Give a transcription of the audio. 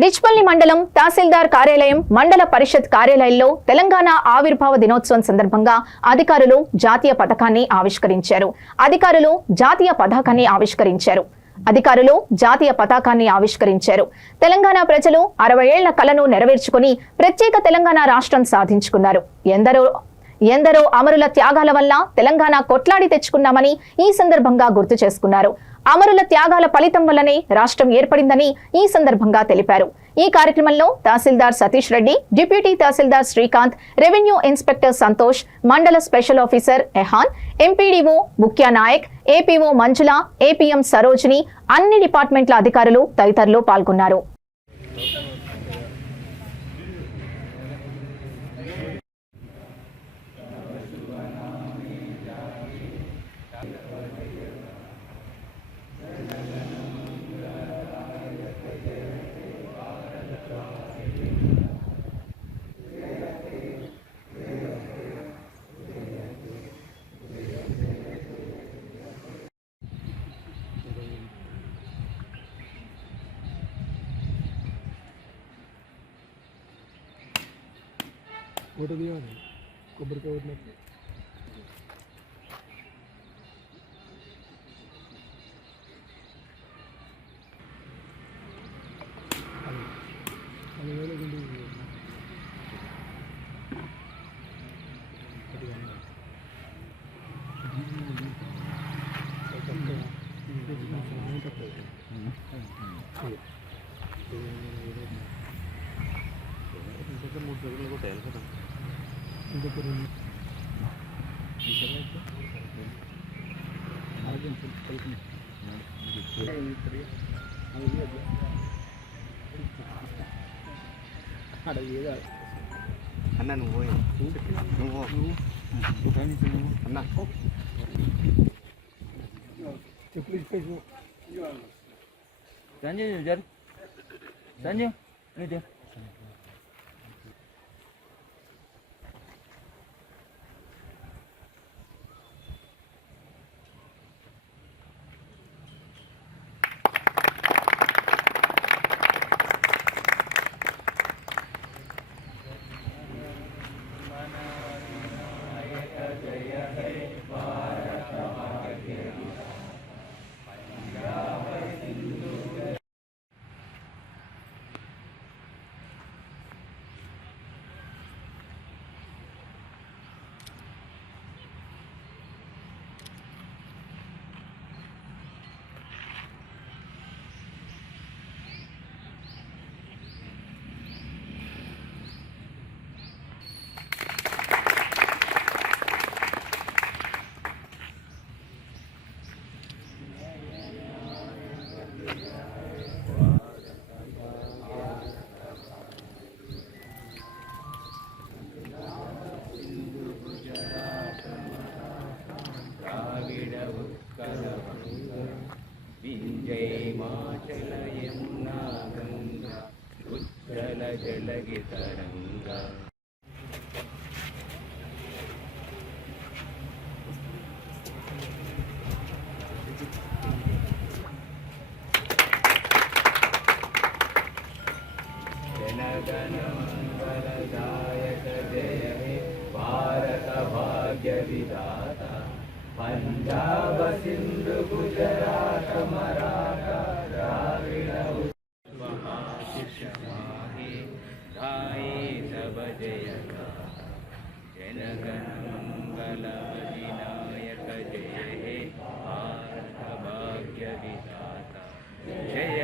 డిచ్పల్లి మండలం తహసీల్దార్ కార్యాలయం, మండల పరిషత్ కార్యాలయంలో తెలంగాణ ఆవిర్భావ దినోత్సవం సందర్భంగా అధికారులు జాతీయ పతాకాన్ని ఆవిష్కరించారు. తెలంగాణ ప్రజలు 60 ఏళ్ల కలను నెరవేర్చుకుని ప్రత్యేక తెలంగాణ రాష్ట్రం సాధించుకున్నారు. ఎందరో అమరుల త్యాగాల వల్ల తెలంగాణ కొట్లాడి తెచ్చుకున్నామని ఈ సందర్భంగా గుర్తు చేసుకున్నారు. అమరుల త్యాగాల ఫలితం వల్లనే రాష్ట్రం ఏర్పడిందని ఈ సందర్భంగా తెలిపారు. ఈ కార్యక్రమంలో తహసీల్దార్ సతీష్ రెడ్డి, డిప్యూటీ తహసీల్దార్ శ్రీకాంత్, రెవెన్యూ ఇన్స్పెక్టర్ సంతోష్, మండల స్పెషల్ ఆఫీసర్ ఎహాన్, ఎంపీడీఓ ముఖ్య నాయక్, ఏపీఓ మంజుల, ఏపీఎం సరోజిని, అన్ని డిపార్ట్మెంట్ల అధికారులు తదితరులు పాల్గొన్నారు. फोटो दिया नहीं कोबर का उठना అన్న నువ్వు అన్న సంజయ్ జరు సంజయ్ ఇది జలగితరంగా జనగణ మంగళదాయక జయ హే భారత భాగ్య విధాత పంజాబ సింధు గుజరాత మరాఠ ద్రావిడ जनगण मंगल अधिनायक जय हे भारत भाग्य विधाता जय